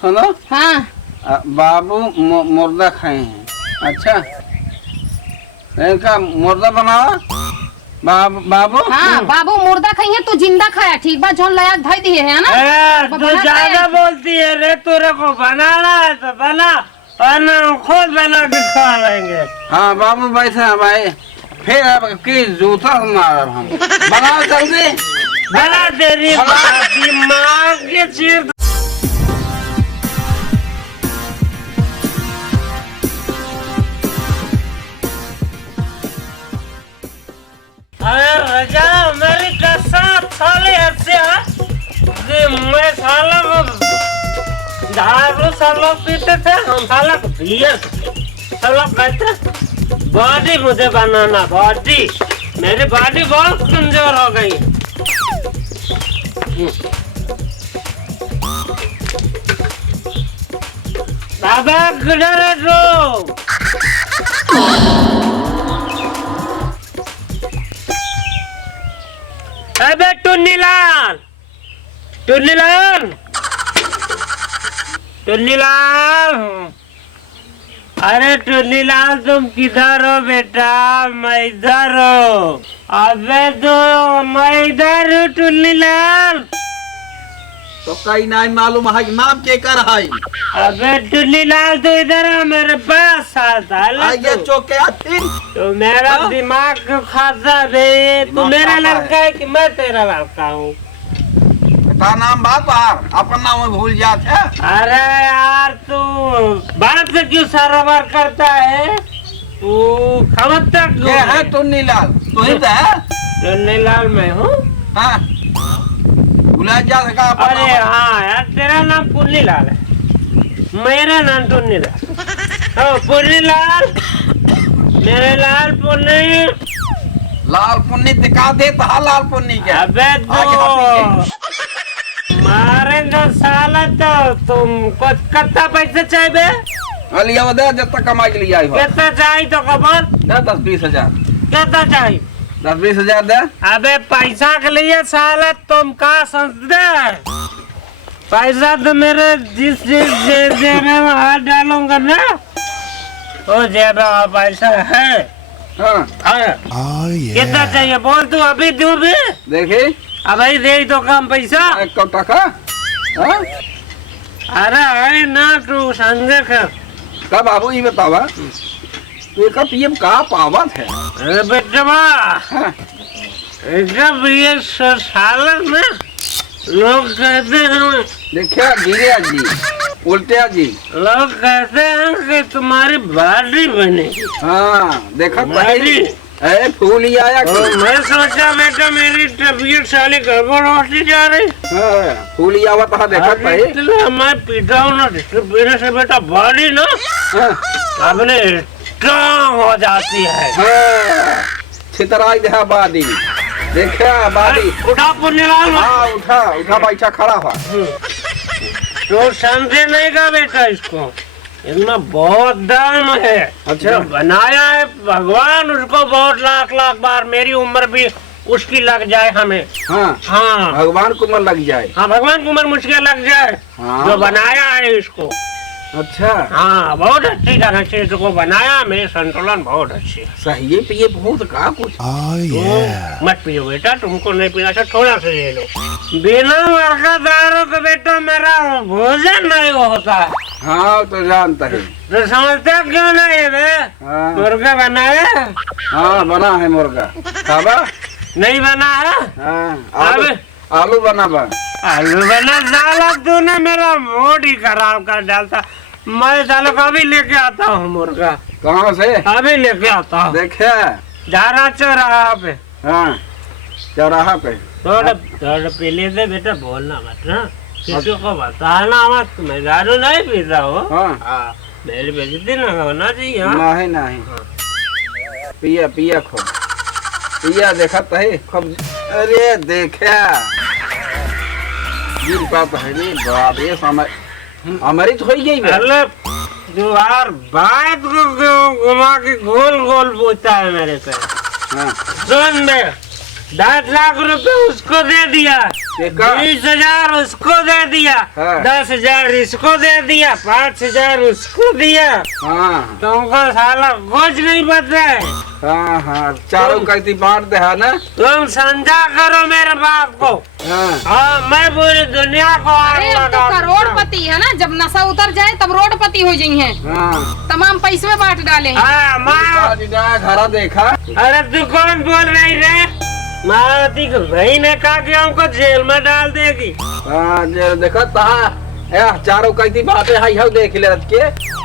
सुनो। हाँ बाबू मुर्दा खाए हैं। अच्छा इनका मुर्दा बनावा बाबू। हाँ बाबू मुर्दा खाई है, तू जिंदा खाया ठीक बात, जोन लायक धई दिए है ना। तू ज्यादा बोलती है रे, तेरे को बनाना है तो बना, वरना खुद बना के खा लेंगे। हाँ बाबू बैठे हैं भाई, फिर अब की जूता मार हम बनाओ जल्दी। बना तेरी माँ के चीर। अरे रजा मेरी कसम साले ऐसे है, मैं साला दारू सालों पीते थे, हम साला बियर साला कहते बॉडी मुझे बनाना, बॉडी मेरी बॉडी बहुत कमजोर हो गई। बाबा किधर है तू? अबे टुन्नीलाल, टुन्नीलाल, टुन्नीलाल, अरे टुन्नीलाल तुम किधर हो बेटा? मैं इधर हूँ। अबे तो मैं इधर हूँ टुन्नीलाल। तो कहीं नहीं मालूम है नाम के कर है। अबे टुन्नीलाल तो इधर है मेरे पास आता ये चौके फिर तो मेरा दिमाग खाता बे। तू मेरा लड़का है कि मैं तेरा लड़का हूँ? बता नाम बात बार अपन नाम भूल जाते है। अरे यार तू बात से क्यों सरोवर करता है? तू खबर तक ये है टुन्नीलाल, तू ही तो है। टुन्नीलाल मैं हूँ। हाँ भुला जा सका। अरे हाँ यार तेरा नाम पुन्नीलाल है, मेरा नाम टुन्नीलाल। ओ पुन्नीलाल, मेरे लाल पुन्नी। लाल पुन्नी दिखा दे तो हाँ लाल पुन्नी क्या? अबे तो मारेंगे साला तो तुम कुछ कितना पैसे चाहिए? अलिया दे जब तक कमाई के लिए आई हो। कितना चाहिए तो खबर? 10-20 हजार। कितना चाहिए? 10-20 हजार दे। अबे पैसा के लिए साला तुम का समझते? पैसा तो मेरे जिस जेब में हाथ डालूंगा ना वो जेब में पैसा है। हाँ कितना चाहिए बोल, तू अभी दूं भी? देखी अभी दे तो कम पैसा। 1 टका। हाँ अरे है ना तू समझे कर। का बाबू ये बतावा तू का पीएम का पावत है? अरे बेटा हाँ। जब ये साला ना लोग कहते हैं, देखिए गिरिया जी उल्टिया जी, लोग कहते हैं कि तुम्हारी बॉडी बनेगी। हाँ देखा बॉडी। ए फूल ही आया। मैं सोचा बेटा मेरी तबीयत साली गड़बड़ होती जा रही। हाँ फूल ही आवा था देखा भाई। इसलिए मैं पीता हूँ ना, पीने से बेटा बॉडी ना अपने स्ट्रांग हो जाती है। हाँ छितराई दे बादी देखा बादी। उठा पुण्यलाल। हाँ उठा उठा बैठा खड़ा हुआ। तो समझे नहीं का बेटा इसको, इसमें बहुत दाम है। अच्छा जो बनाया है भगवान उसको बहुत लाख लाख बार, मेरी उम्र भी उसकी लग जाए हमें। हाँ हाँ भगवान को मन लग जाए। हाँ भगवान को उम्र मुझके लग जाए। हाँ। जो बनाया है इसको। अच्छा हाँ बहुत अच्छी तरह से इसको बनाया, मेरे संतुलन बहुत अच्छी है। सही है पिए बहुत का कुछ। तुम मत पियो बेटा, तुमको नहीं पीना चाहिए, थोड़ा सा ले लो। बिना मरका दारू के बेटा मेरा भोजन नहीं होता है। हाँ तो जानता है। तो समझते क्यों नहीं बे? हाँ मुर्गा बनाया? हाँ बना है मुर्गा। खाबा नहीं बना है? हाँ आलू बना बा। आलू बना साला, तूने मेरा मूड ही खराब कर डालता। मैं साला कभी लेके आता हूँ मुर्गा। कहाँ से? अभी लेके आता हूँ। देखे जा रहा चौराहा पे। हाँ चौराहा पे। थोड़ा थोड़ा पी लेते बेटा, बोलना मत ना किसी को बताना मत। मैं दारू नहीं पीता हूँ। हाँ मेरी बेइज्जती ना होना चाहिए। नहीं नहीं पिया पिया खो पिया देखा तही खूब। अरे देखा गिर पाता है नहीं बाप ये समय हमारी तो हो गई। अरे जो यार बात को घुमा के गोल गोल पूछता है मेरे पे। हाँ सुन बे, 10 लाख रुपए उसको दे दिया, देखा 20,000 उसको दे दिया, हाँ। 10,000 इसको दे दिया, 5,000 उसको दिया। हाँ तुमको साला कुछ नहीं पता है। हाँ हाँ चारों कहती बांट दे है ना। तुम समझा करो मेरे बाप को। हाँ हाँ मैं पूरी दुनिया को आग अरे अब तो लगा दूंगा। करोड़पति है ना, जब नशा उतर जाए तब रोडपति हो जाइए, हाँ तमाम पैसे में बांट डाले हैं। हाँ माँ, घरा देखा। अरे तू कौन बोल रही रे? मालती को भाई ने कहा कि हमको जेल में डाल देगी। हाँ जे देखा ता चारों कहती बाटे हाई हाउ देख ले रख के।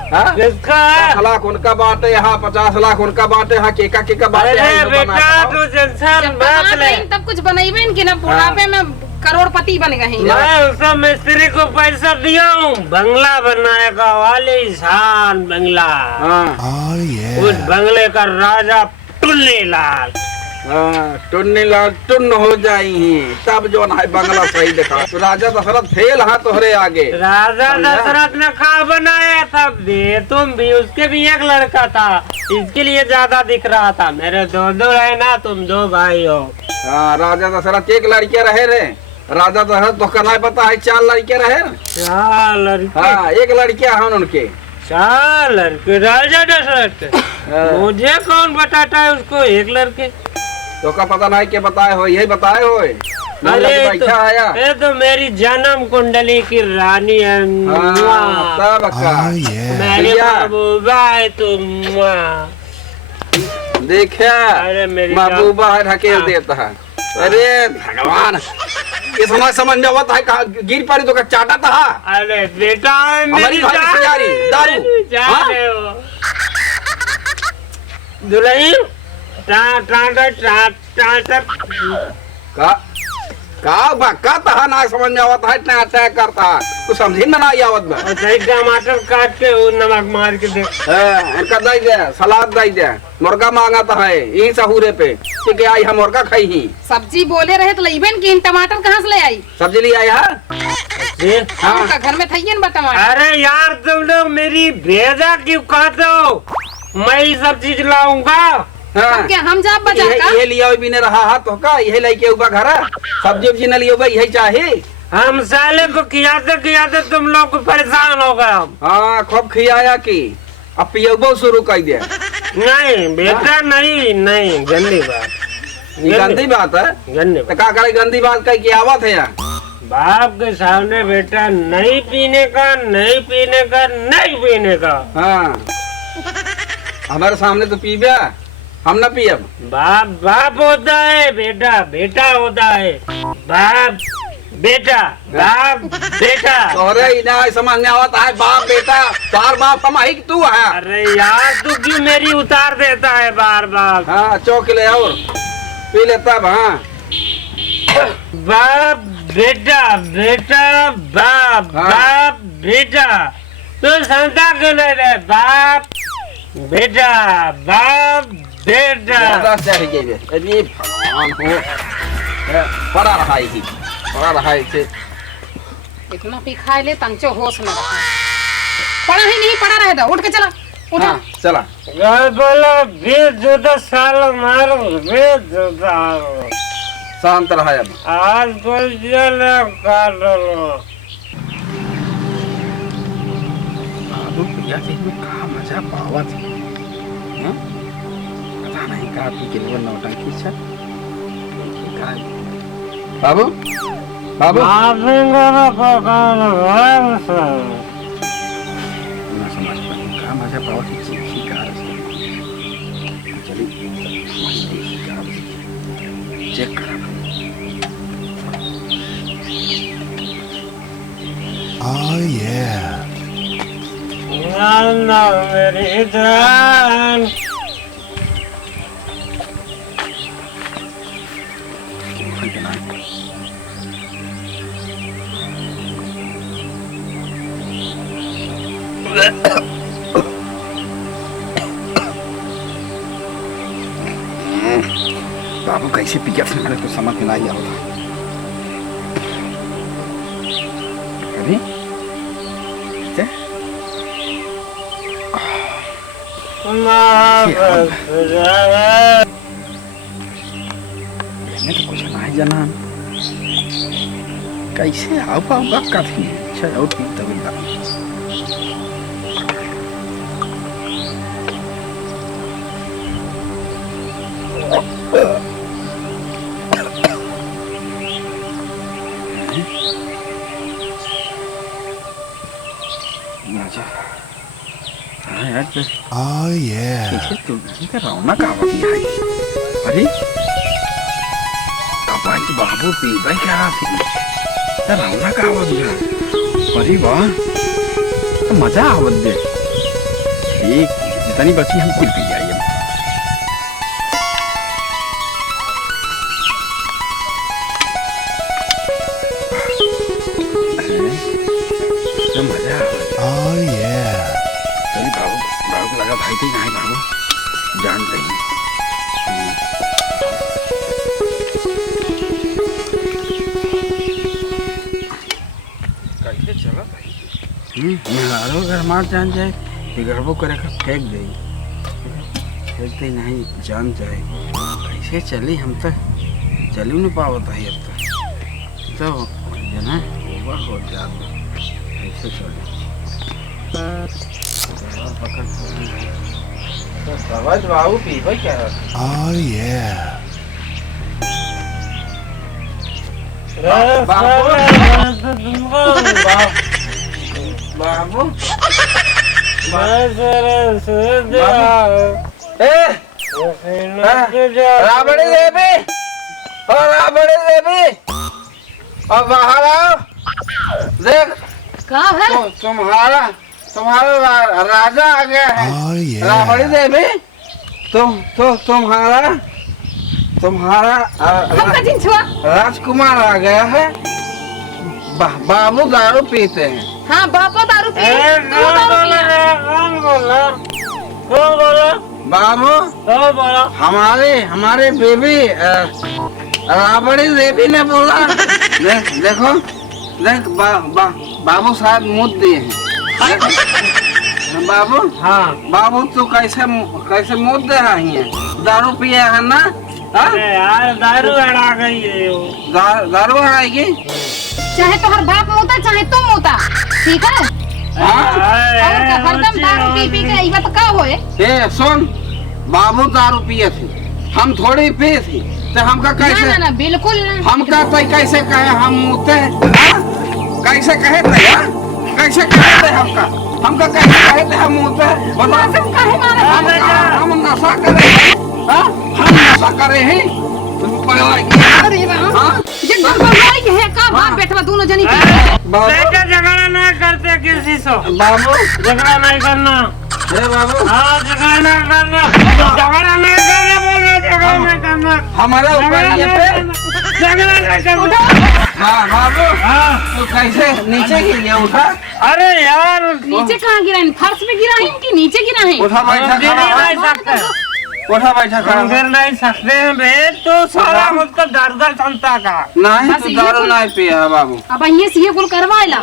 हाँ किसका? 10 लाख उनका बाटे यहाँ, 50 लाख उनका बाटे यहाँ, केका बाटे अरे यहाँ, बेटा बना तू टेंशन जब मत कमा ले। गई तब कुछ बनाइबे इनके ना, बुढ़ापे में करोड़पति बन गए हैं। मैं उस मिस्त्री को पैसा दिया हूँ, बंगला बनाएगा, वालीशान बंगला। हाँ उस बंगले का राजा टुन्नी लाल। हाँ टुन्नी लाल टुन्न हो जाई तब जो है बंगला सही देखा। तो राजा दशरथ फेल हाँ तोहरे आगे। राजा समझा? दशरथ ने कहा बनाया था बे, तुम भी, उसके भी एक लड़का था, इसके लिए ज्यादा दिख रहा था। मेरे दो है ना, तुम 2 भाई हो। हाँ राजा दशरथ एक लड़के रहे रे। राजा दशरथ तो करना पता है 4 लड़के रहे। 4 लड़के? हाँ एक लड़किया हैं उनके। 4 लड़के राजा दशरथ के? हाँ। मुझे कौन बताता है उसको 1 लड़के? तो का पता नहीं के बताए हो, यही बताए हो। बैठा आया ये तो मेरी जन्म कुंडली की रानी है। हाँ, तब का मेरी भैया। महबूबा है तुम। देखा अरे मेरी महबूबा है ढकेल हाँ। देता है। अरे भगवान ये समझ में आवत है कहा गिर पड़ी तो का चाटा था। अरे बेटा हमारी भाई की तैयारी, दारू। हाँ? दुल्हन का तहा ना समझ में आवत है, इतना अटैक करता है तो समझी में नहीं आवत में। टमाटर काट के वो नमक मार के दे। इनका दे दे सलाद दे दे। मुर्गा मांगा था है यही सहूरे पे कि आई हम मुर्गा खाई ही। सब्जी बोले रहे तो लईबेन की टमाटर कहाँ से ले आई? सब्जी ले आई है। हाँ उनका घर में थैयन बा टमाटर। अरे यार तुम लोग मेरी भेजा क्यों कहते हो? मैं ये सब चीज लाऊंगा। हाँ क्या हम जाब बाजार का? ये लिया भी ने रहा है तो का यही लेके उबा घर सब्जी उब्जी न लियो भाई यही चाहे। हम साले को खियाते तुम लोग को परेशान हो गए हम। हाँ खूब खियाया की अब पियबो शुरू कर दिया। नहीं बेटा नहीं गंदी बात। ये गंदी बात है। गंदी तो का करे गंदी बात कह के आवत है यार। बाप के सामने बेटा नहीं पीने का। हाँ हमारे सामने तो पी बे हम ना पियब। बाप होता है, बेटा होता है। बाप बेटा तोहरे ही ना समझ में आवत है बाप बेटा। चार बाप हम ही तू है। अरे यार तू क्यों मेरी उतार देता है बार। हाँ चौक ले और पी ले तब। हाँ बाप बेटा बाप हाँ। बाप बेटा तू समझा क्यों नहीं रहे? बाप बेटा ज्यादा चढ़ गई बे। अरे भगवान हो पड़ा रहा है इसे। इतना पी खाए ले तंचो होश में रहा। पड़ा ही नहीं, पड़ा रहे दो। उठ के चला उठा। हाँ चला बोलो बीस जूता साल मारो, बीस जूता शांत रहा अब। आज कोई जेल काट लो। बाबू भैया से में कहा मजा पावत है। पता नहीं कहा पी के लिए नौटंकी छे। बाबू बाबू ना समझ पाई कहा मजा पावत है। चीखी कार से चली चेक करा। Oh yeah. मेरी जान बाबू कैसे पी गया मेरे को समझ में नहीं आता। अरे तो कुछ नहीं जाना। कैसे आओ पाऊंगा कभी अच्छा और पीता बिल्ला यार Oh yeah. कैसे तू इनका रौनक आवती है अरे अब आज बाबू पी भाई क्या थी रौनक आवत है अरे वाह तो मजा आवत दे ठीक जितनी बची हम कुल पी जाइए तो मजा आवत Oh yeah. तभी बाबू बाबू को लगा भाई नहीं बाबू जान रही कैसे चला भाई मेहरारो घर मार जान जाए गड़बो करे कर फेंक दे फेंकते नहीं जान जाए कैसे चली हम तक चली नहीं पावत है अब तक तो जना ओवर हो जाता कैसे चले समझ बाबू पी भाई क्या Oh yeah. बाबू राबड़ी देवी और राबड़ी देवी और बाहर आओ देख कहाँ है तुम्हारा राजा आ गया है Oh yeah. राबड़ी देवी तुम्हारा हमका जिन छुआ राजकुमार आ गया है बाबू दारू पीते हैं हाँ बापा दारू पी तू दारू पिया कौन बोला बाबू कौन बोला हमारे बेबी राबड़ी देवी ने बोला देखो देख बाबू साहब मुँह दिए हैं बाबू हाँ बाबू तू कैसे मुँह दे रही है दारू पिए है ना अरे यार दारू अड़ा गई है वो दारू आएगी चाहे तो हर बाप मोता चाहे तुम मोता ठीक है और क्या हरदम दारू पी पी के इवा तो का होए ए सुन बाबू दारू पिए थे हम थोड़ी पिए थे तो हमका कैसे ना बिल्कुल ना हमका तो कैसे कहे हम मुते कैसे कहे थे यार कैसे कहे थे हमका कैसे कहे थे हम मुते सब काहे मारे हम नशा करे हम नशा करे हैं अरे राम ये घर बनाई है का बाप बेटवा दोनों जनी की बेटा झगड़ा ना करते किसी से बाबू झगड़ा नहीं करना हे बाबू हाँ झगड़ा ना करना झगड़ा नहीं करना बोलो झगड़ा नहीं करना हमारा ऊपर ये पे झगड़ा नहीं करना हाँ बाबू हाँ तो कैसे नीचे गिर गया उठा अरे यार नीचे कहाँ गिरा है फर्श पे गिरा है कि नीचे गिरा है उठा बैठा गिर खड़ा नहीं सकते उठा बैठा खड़ा हम गिर नहीं सकते हैं बे तो सारा मुझको दर्द संता का नहीं बस तू ये दारू कुल- नहीं पिया है बाबू अब ये सीए कुल करवाएला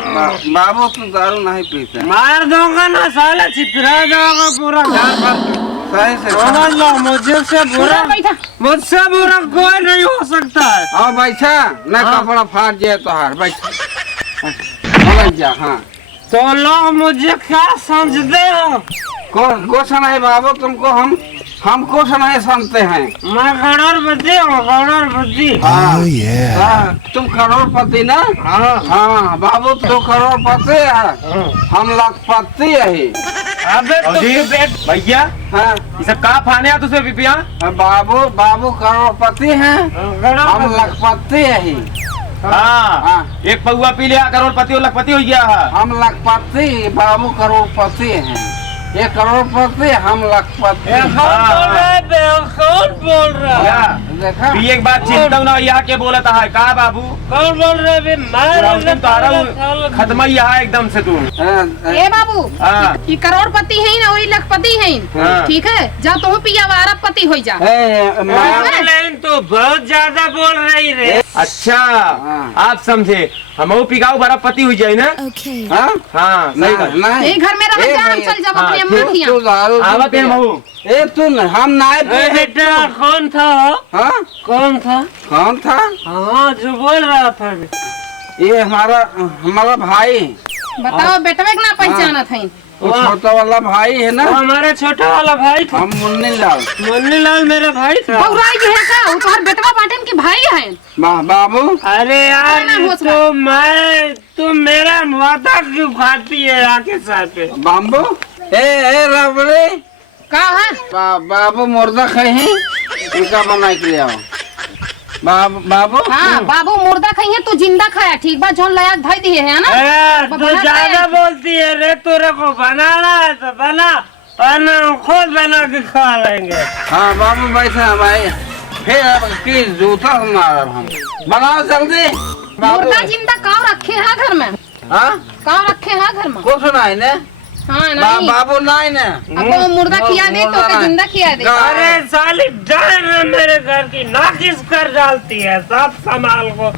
बाबू तू दारू नहीं पीते मार दूंगा ना साला चिपरा जाओगा पूरा घर पर सही से समझ लो मुझसे बुरा बैठा मुझसे बुरा कोई नहीं हो सकता है आओ बैठा न हाँ। कपड़ा फाट जाए तो हार बैठा समझ जा हाँ तो लोग मुझे क्या समझते हो कुछ नहीं बाबू तुमको हमको नहीं सुनते हैं मैं करोड़पति हूँ करोड़पति Oh yeah. हाँ, तुम करोड़पति ना हाँ हाँ बाबू तू करोड़पति है हम लखपति है अबे तो भैया हाँ ये सब कहाँ फाने आ तुझे पिपिया बाबू करोड़पति हैं हम लखपति है हाँ हाँ। एक पौआ पी लिया करोड़पति और लखपति हो गया है हम लखपति बाबू करोड़पति हैं ये करोड़पति हम लखपति कौन बोल रहा है क्या? देखा भी एक बात चिंता ना यहाँ के बोला था का बाबू कौन बोल रहा है मैं तारा खत्म ही यहाँ एकदम से तू ए बाबू हाँ। ये करोड़पति है ना वही लखपति है हाँ। ठीक है जा तू पिया अरबपति हो जा लेकिन तो बहुत ज्यादा बोल रही रे अच्छा हाँ। आप समझे हम पिगाऊ बरापति हुई जाए ना हाँ हाँ सही बात ये घर में रह ए जा हम भैया, चल जा हाँ, अपनी ठीक, अम्मा की तू दारू आवत है बहू ए तू न हम नाय बेटा कौन था हाँ कौन था कौन था हाँ जो बोल रहा था ये हमारा भाई, बताओ बेटवे के ना पहचानत है। वो छोटा वाला भाई है ना, वो हमारा छोटा वाला भाई था। हम मुन्नी लाल। मुन्नी लाल मेरा भाई था। बौराई के है का? वो तो हर बेटवा बाटन के भाई है। बाबू अरे यार ना होश तुम मेरा माता क्यों खाती है आके साथ पे? बाबू ए रबड़े का है? बाबू मुर्दा खाए हैं, उनका बना के ले आओ। बाबू हाँ बाबू मुर्दा खाई है, तू जिंदा खाया। ठीक बात जोन लायक भाई दिए है ना। तू ज्यादा बोलती है रे, तेरे को बनाना है तो बना, वरना हम खुद बना के खा लेंगे। हाँ बाबू बैठा भाई, फिर अब की जूता हमारा हम बनाओ जल्दी। मुर्दा जिंदा काव रखे है घर में? हाँ काव रखे है घर में? कुछ नहीं ने हाँ नहीं। बाबू नहीं ने अब वो मुर्दा खिया दे तो के जिंदा खिया दे। अरे साली डर मेरे घर की नाकिस कर डालती है, सब सामान को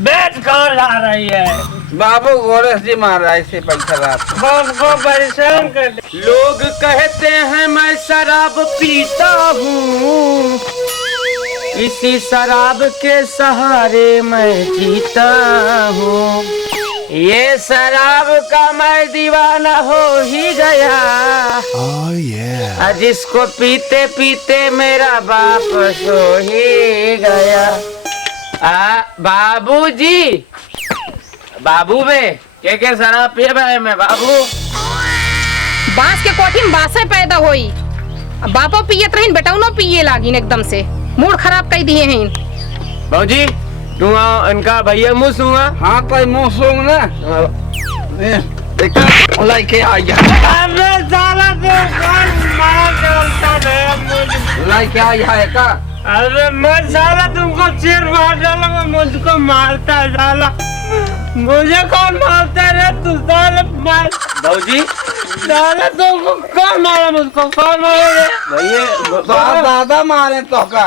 बेच कर ला रही है। बाबू गोरस जी मार रहा है इसे पैसा रात को परेशान कर दे। लोग कहते हैं मैं शराब पीता हूँ, इसी शराब के सहारे मैं जीता हूँ। ये शराब का मैं दीवाना हो ही गया, Oh yeah. जिसको पीते पीते मेरा बाप सो ही गया। बाबूजी, बाबू बे के शराब पिए भाई मैं बाबू। बांस के कोठी में बासे पैदा होई। अब बापो पियत रहीन, बेटा नो पिए लागिन एकदम से। मूड खराब कर दिए हैं। बाबूजी तू इनका भैया मुँह सूंगा। हाँ तो मुँह सूंग ना लाइके आ गया, अबे साला तो मार डालता है मुझे। लाइके आ गया है का? अरे मैं साला तुमको चीर मार डालूंगा, मुझको मारता है साला। मुझे कौन मारता है? तू साला मार। बाबूजी साला तुमको कौन मारा? मुझको कौन मारा? भैया दादा मारे तो का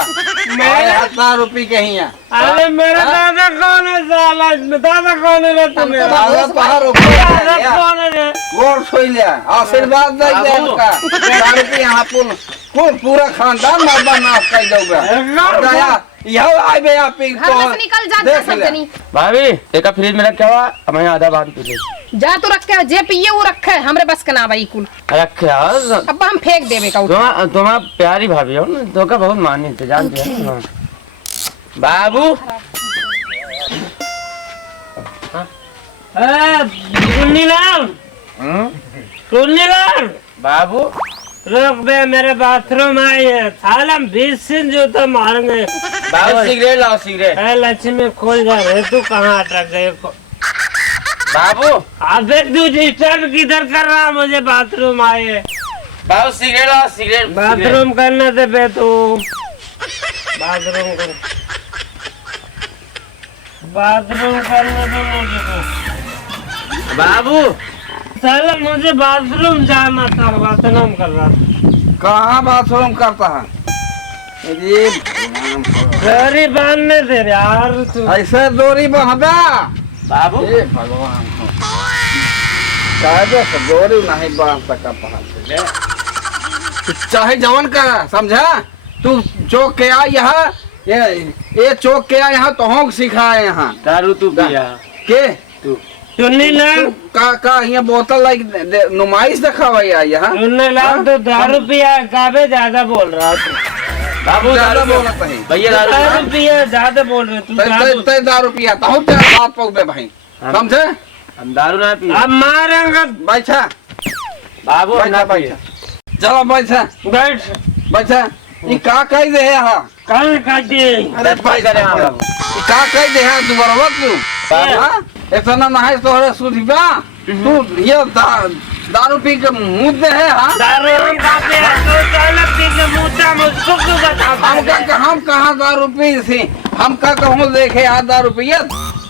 मेरे 1000 रुपये कहीं है। अरे मेरा दादा कौन है साला? दादा कौन है रे तुम्हें? दादा तो हर दादा रुपये कौन है रे? गोर छोई लिया, आशीर्वाद दे दे उनका। 1000 रुपये यहाँ पूरा खानदान मरबा नाश कर दोगे। दया यह आई बे आप घर में से निकल जा सब जनी। भाभी एक फ्रिज में रखा हुआ, हमें आधा बात पी ले। जा तू रखे जे पिए वो रखे, हमरे बस के ना भाई कुल। रखे अब हम फेंक देवे का। तुम्हारा प्यारी भाभी हो ना, तो का बहुत मानी थे जानते हैं ना। बाबू सुनीलाल, सुनीलाल बाबू रुक बे, मेरे बाथरूम आई है। साला 20 दिन जूता मारेंगे। बाबू सिगरेट लाओ सिगरेट। लक्ष्मी खोल जा रहे, तू कहाँ अटक गए? बाबू अबे तू डिस्टर्ब किधर कर रहा? मुझे बाथरूम आए। बाबू सिगरेट लाओ सिगरेट। बाथरूम करने दे बे तू। बाथरूम कर, बाथरूम करने दे मुझे तो। बाबू साला मुझे बाथरूम जाना था, बाथरूम कर रहा था। कहाँ बाथरूम करता है? अरे डोरी बांधने दे यार तू। ऐसे डोरी बांधा। बाबू हे भगवान हो, कायदे से डोरी नहीं बांध सका पहाड़। चाहे जवन कर समझा। तू चौक के आ यहाँ, ये चौक के आ यहाँ तो होंक सिखाए यहाँ। दारू तू पिया के तू सुनीलाल, का यहाँ बोतल लाइक नुमाइश दिखा हुआ यहाँ। सुनीलाल तो दारू पिया, काबे ज्यादा बोल रहा तू। बाबू ज्यादा दारू बोलत है भैया दारू दारू पिया ज्यादा बोल रहे तू। ते 10 रुपया तो हम तेरा बात पकड़े भाई समझे। हम दारू ना पिए। अब मारेंगे। बैठा बाबू हम ना बैठा पिए। बैठा चलो बैठा बैठ। बैठा। ये का कह दे यहाँ? कहाँ काटे? अरे पैसा रे हाँ बाबू। ये का कह दे यहाँ? तू बराबर तू बाबू हाँ? इतना नहीं तो हरे सुधिबा तू ये दारू पी के मुँह दे है। हाँ दारू हम खाते हैं तो चल पी के मुँह मुझको क्यों बताता है? हम कहाँ दारू पी थी? हम का कहूँ देखे यहाँ दारू पिए।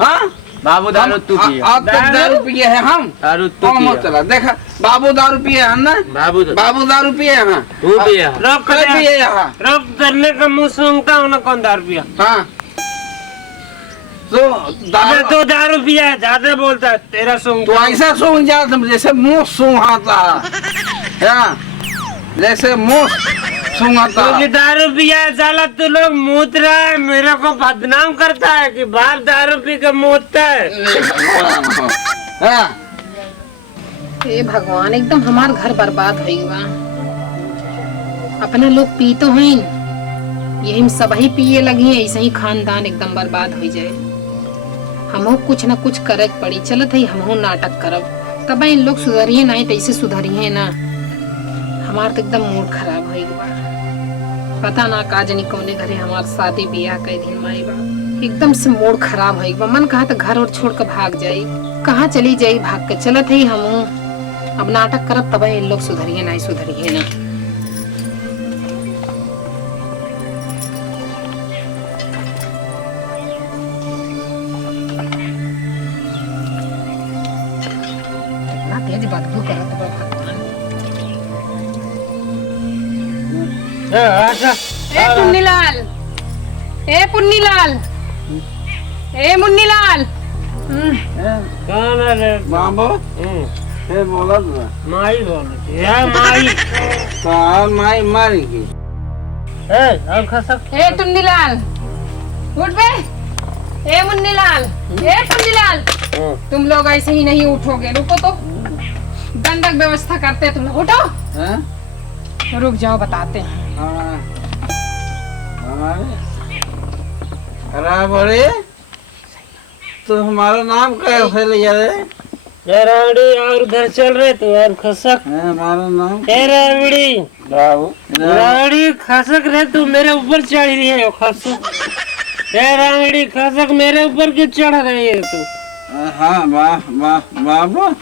हाँ बाबू दारू तू पिए। आप तक दारू पिए है हम। दारू तू कौन मत पिए। चला देखा बाबू दारू पिए है ना। बाबू दारू पिए हैं। तू पिए। रोक कल पिए यहाँ। रोक करने का मुँह सूंघता हूँ ना, कौन दारू पिया? हाँ तो अबे दारू तू दारू पिया है, ज्यादा बोलता है। तेरा सूंघ तो ऐसा सूंघ जा जैसे मुंह सूंघाता है। जैसे मुंह सूंघता। क्योंकि दारू पिया साला तू लोग मूत रहा है, मेरे को बदनाम करता है कि बाप दारू पी के मूतता है। हाँ, हे भगवान, एकदम हमार घर बर्बाद हो गया। अपने लोग पी तो हैं, यही सब ही पिए लगी है, ऐसे ही खानदान एकदम बर्बाद हो जाए। हमहू कुछ न कुछ करे पड़ी, चलत है हमहू नाटक करब, तब इन लोग सुधरिए नहीं तो ऐसे सुधरिए ना। हमार तो एकदम मूड खराब हो गया। पता ना का जानी कौने घरे हमार शादी ब्याह कई दिन माई बाप, एकदम से मूड खराब हो गया। मन कहा तो घर और छोड़ कर भाग जाई, कहाँ चली जाई भाग के। चलत है हमहू अब नाटक करब, तब इन लोग सुधरिए नहीं सुधरिए ना। तेज बदबू करत बा भगवान। अच्छा ए पुन्नीलाल, ए पुन्नीलाल, ए मुन्नीलाल। कौन है रे? बाबू हे बोलत बा। माई बोलती है माई। कहाँ माई मारी की? और खसक ए टुन्नीलाल, उठ बे। ए मुन्नीलाल, ए टुन्नीलाल, तुम लोग ऐसे ही नहीं उठोगे। रुको तो, दंडक व्यवस्था करते हैं तुम लोग। उठो, हैं? रुक जाओ, बताते हैं। हाँ, हमारे खराब हो रही है? तो हमारा नाम क्या है लिया रे? रावड़ी और उधर चल रहे तो और खसक। हमारा नाम रावड़ी बाबू रावड़ी खसक रे, तू मेरे ऊपर चढ़ रही है खसक। रावड़ी खसक मेरे ऊपर क्यों चढ़ रही है तू? हाँ बाबू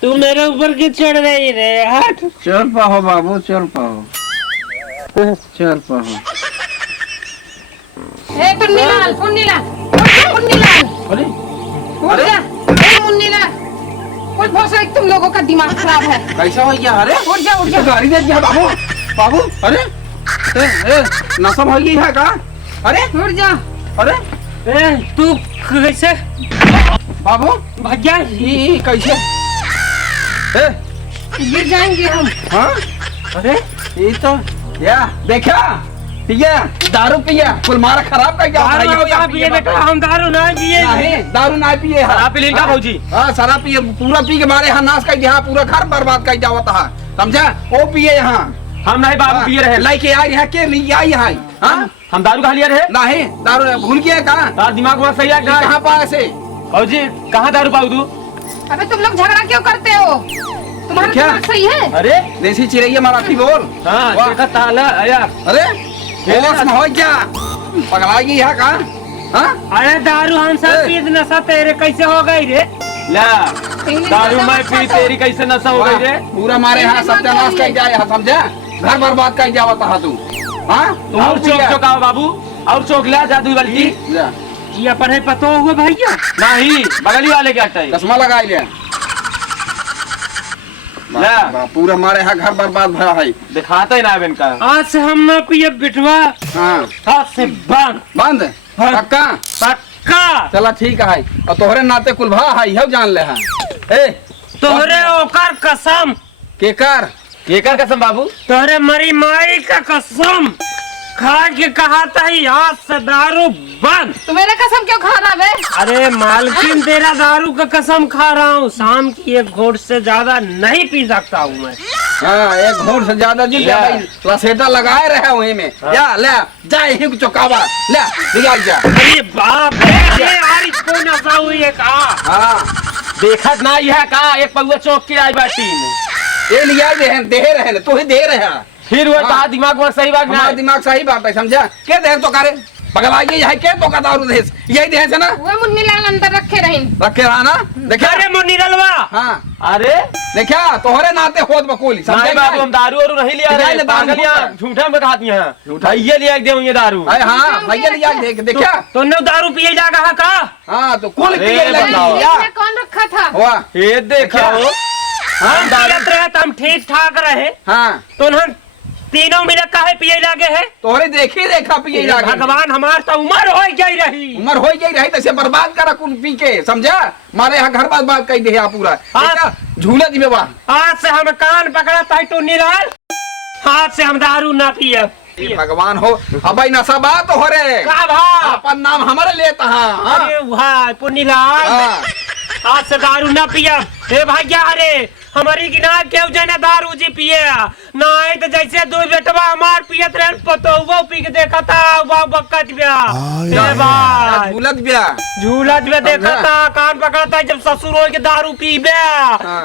तू मेरे ऊपर क्यों चढ़ रही रे? हट। चल पाओ बाबू, चल पाओ, चल पाओ। ए टुन्नीलाल, पुन्नीलाल, उठ जा पुन्नीलाल, अरे उठ जा। ए मुन्नीलाल, उठ, बहुत सारे तुम लोगों का दिमाग खराब है। कैसा हो गया? अरे उठ जा, उठ जा। गाड़ी दे दिया बाबू। बाबू अरे नशा हो गई है का? अरे उठ जा। अरे तू कैसे बाबू भैया? ये कैसे? गिर जाएंगे हम। हाँ अरे ये तो या देखा पिया, दारू पिया, कुल मारा खराब कर गया। दारू ना पिए बेटा, हम दारू ना पिए। नहीं, दारू ना पिए। शराब पी लेगा भौजी? हाँ शराब पिए, पूरा पी के मारे यहाँ नाश कर दिया, पूरा घर बर्बाद कर जावत है, समझा? वो पिए यहाँ, हम नहीं बाबू पिए रहे। लेके आई यहाँ के लिए आई यहाँ? हाँ हम दारू कहाँ लिया रहे? नहीं, दारू भूल गया कहाँ? तार दिमाग में सही है क्या? कहाँ पाए से? भौजी कहाँ दारू पाऊ तू? अबे तुम लोग झगड़ा क्यों करते हो? तुम्हारा क्या? दिमाग सही है? अरे देसी चिड़ैया मराठी बोल। हाँ वाह। देखा ताला यार। अरे होश में हो क्या? पगला गई यहाँ कहाँ? हाँ अरे दारू हम सब पी, नशा तेरे कैसे हो गई रे? ला इंग्लिश दारू में मैं पी, तेरी कैसे नशा हो गई रे? पूरा मारे यहाँ सत्यानाश कर जाए, समझा? घर बर्बाद कर जावत है तू। हाँ तू और चौक चौकाओ बाबू, और चौक ला जादू वाली की। ये पर है पतो होगा भैया? नहीं बगली वाले के हटाई। चश्मा लगा ले। पूरा मारे यहाँ घर बर्बाद भया है। दिखाता ही ना है इनका। आज से हम ना पिए बिटवा, हाँ आज से बंद बंद पक्का? पक्का। चला ठीक है, और तोहरे नाते कुल भा है, यह जान ले। ए तोहरे ओकर कसम, केकर केकर कसम बाबू? तोहरे मरी माई का कसम खा के कहा था आज से दारू बंद। तू मेरा कसम क्यों खा रहा है? अरे मालकिन तेरा दारू का कसम खा रहा हूँ, शाम की एक घोट से ज्यादा नहीं पी सकता हूँ मैं। हाँ एक घूर से ज्यादा जी लसेटा लगाए रहे वहीं में। या ले जा यही चौकावा ले लिया जा। अरे बाप रे यार, इसको नशा हुई है कहा? हाँ देखत ना यह का एक पगुआ चौक के आई बाटी में। ये लिया दे रहे तू ही दे रहे। फिर वो कहा दिमाग में सही बात हमारा ना। दिमाग सही बात है, समझा? क्या दे तो करे पगला ये है के तो का दारू दे यही दे है ना? वो मुन्नीलाल अंदर रखे रहे। रखे रहा ना? देखा अरे मुन्नी रलवा, हाँ अरे देखा तोहरे नाते होत बकोली, नहीं बाबू हम दारू और नहीं लिया नहीं, रहे। दारू पागलियाँ होता है। झूठा में कहती हैं। झूठा। ये लिया के देंगे दारू। अरे हाँ भैया लिया देखा? तुमने दारू पिए जा कहा का? हाँ तो कुल अरे पिए लगी बताओ। या इसमें कौन रखा था? हुआ। ये देखा हो। हम पियत रहे तो हम ठीक ठाक रहे, हाँ तो हम तीनों मिले काहे पिए लागे है? तोहरे देखी देखा पिए जाके भगवान हमार तो उम्र हो गई रही। उम्र हो गई रही तैसे बर्बाद करा कुल पी के, समझा? मारे यहाँ घर बर्बाद कर दे पूरा। हाँ। देखा? झूला दिवे वाह। आज से हम कान पकड़ा ताई तो निराल आज से हम दारू ना पिए। हे भगवान हो, अब भाई नशा बात हो रे का भा अपन नाम हमारे लेता हाँ। अरे भाई पुनीलाल हाँ। आज से दारू ना पिया। हे भैया अरे हमारी गिना केहू जने दारू जी पिए नहीं तो जैसे दो बेटवा हमार पियत रहे पतोवो पी के देखा था बक्कत बिया। हे भाई झूलत बिया झूलत में देखा था कान पकड़ता जब ससुर हो के दारू पीबे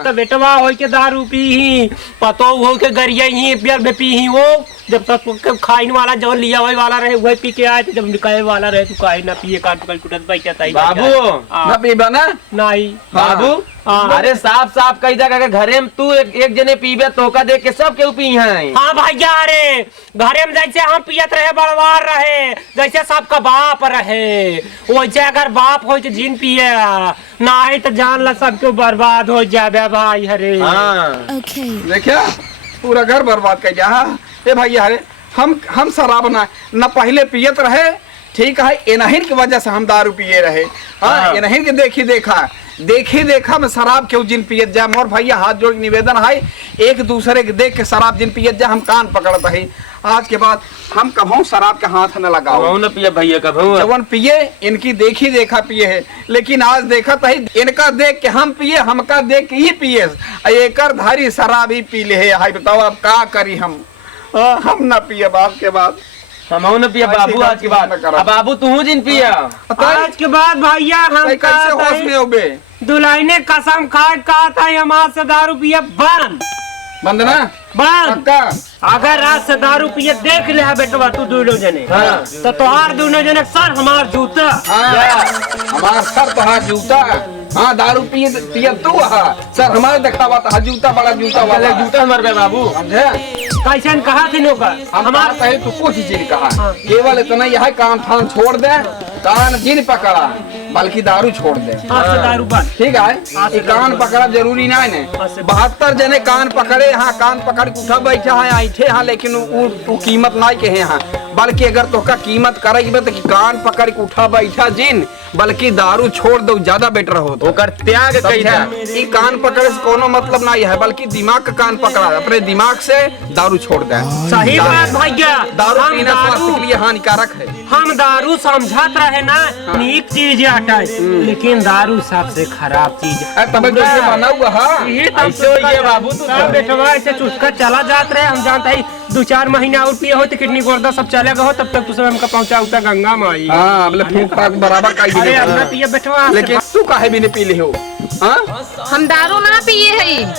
तो बेटवा हो के दारू पी ही पतो हो के गरिया ही बियर में पी ही वो जब तक खाइन वाला जो लिया हुआ वाला रहे वही पी के आए थे जब निकाय वाला रहे तो काहे ना पिए कान पकड़ कुटत भाई क्या ताई बाबू ना पीबा ना नहीं बाबू हाँ। अरे साफ साफ कही जा के घरे में तू एक जने पीबे तो का देख के सब केहू पी है। हाँ भैया अरे घरे में जैसे हम पियत रहे बड़वार रहे जैसे सबका बाप रहे वैसे अगर बाप हो तो जिन पिए नहीं तो जान ला सबके बर्बाद हो जाए भाई हरे। हाँ देखिया पूरा घर बर्बाद कर जा। ए भैया अरे हम शराब ना पहले पियत रहे ठीक है इन्हीं की वजह से हम दारू पिए रहे। हाँ इन्हीं के देखी देखा में शराब क्यों जिन पियत जा। मोर भैया हाथ जोड़ निवेदन है एक दूसरे के देख के शराब जिन पियत जा हम कान पकड़ता है। आज के बाद हम कभू शराब के हाथ न लगाओ न पिए भैया कभू जवन पिए इनकी देखी देखा पिए है लेकिन आज देखा तो इनका देख के हम पिए हमका देख के ही पिए एकर धारी शराब ही पी ले है। बताओ अब का करी हम ना पिए बाप के बाद हम न पिए बाबू आज के बाद। अब बाबू तू जिन पिया आज के बाद भैया हम कैसे होश में होबे दुल्हन ने कसम खाए कहा था हम आज से दारू पिए बंद ना बंद। अगर आज से दारू पिए देख ले बेटवा तू दोनों जने तो तोहार दोनों जने सर हमार जूता हमार सर तोहार जूता। हाँ दारू पिए तू सर हमारे दिखावा था जूता बड़ा जूता वाला जूता हमारे बाबू समझे कैसे कहा थी नौकर हमारा पहले तो कुछ जिन कहा केवल इतना यह कान फान छोड़ दे कान जिन पकड़ा बल्कि दारू छोड़ दे दारू बंद ठीक है। कान पकड़ा जरूरी नहीं ने 72 जने कान पकड़े हाँ कान पकड़ के उठा बैठा है ऐठे हाँ लेकिन वो कीमत नहीं कहे हाँ बल्कि अगर तो का कीमत करेगी तो कान पकड़ के उठा बैठा जिन बल्कि दारू छोड़ दो ज्यादा बेटर हो तो त्याग कान पकड़े से कोनो मतलब नहीं है बल्कि दिमाग का कान पकड़ा अपने दिमाग से दारू छोड़ दे। सही बात भैया दारू पीना स्वास्थ्य के लिए हानिकारक है। हम दारू समझत रहे ना नीक चीज हटाए लेकिन दारू सबसे खराब चीज है। तब बना हुआ ये बाबू तू बेटवा ऐसे चुस्का चला जात रहे हम जानते हैं 2-4 महीना और पिए हो तो किडनी गुर्दा सब चलेगा हो तब तक तुझे हमका पहुंचा उठा गंगा माई। हाँ फूक फाक बराबर पिए बेटवा लेकिन तू काहे भी नहीं पी ले हो। हम दारू ना पिए है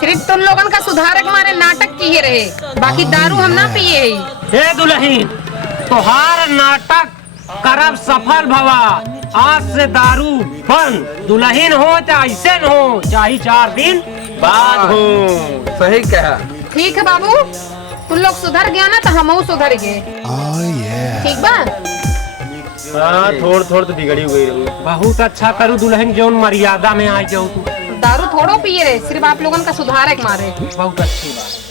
सिर्फ तुम लोगन का सुधारक मारे नाटक किए रहे बाकी दारू हम ना पिए है। हे दुल्हन तोहार नाटक करब सफल भवा आज से दारू बंद दुल्हन हो चाहे ऐसे हो चाहे 4 दिन बाद हो। सही कहा ठीक है बाबू तुम लोग सुधर गया ना तो हम सुधर गए ठीक बा। थोड़ तो बिगड़ी हुई बहुत अच्छा करू दुल्हन जो मर्यादा में आ जाओ तू दारू थोड़ो पिए रहे सिर्फ आप लोगन का सुधारक मारे बहुत अच्छी बात।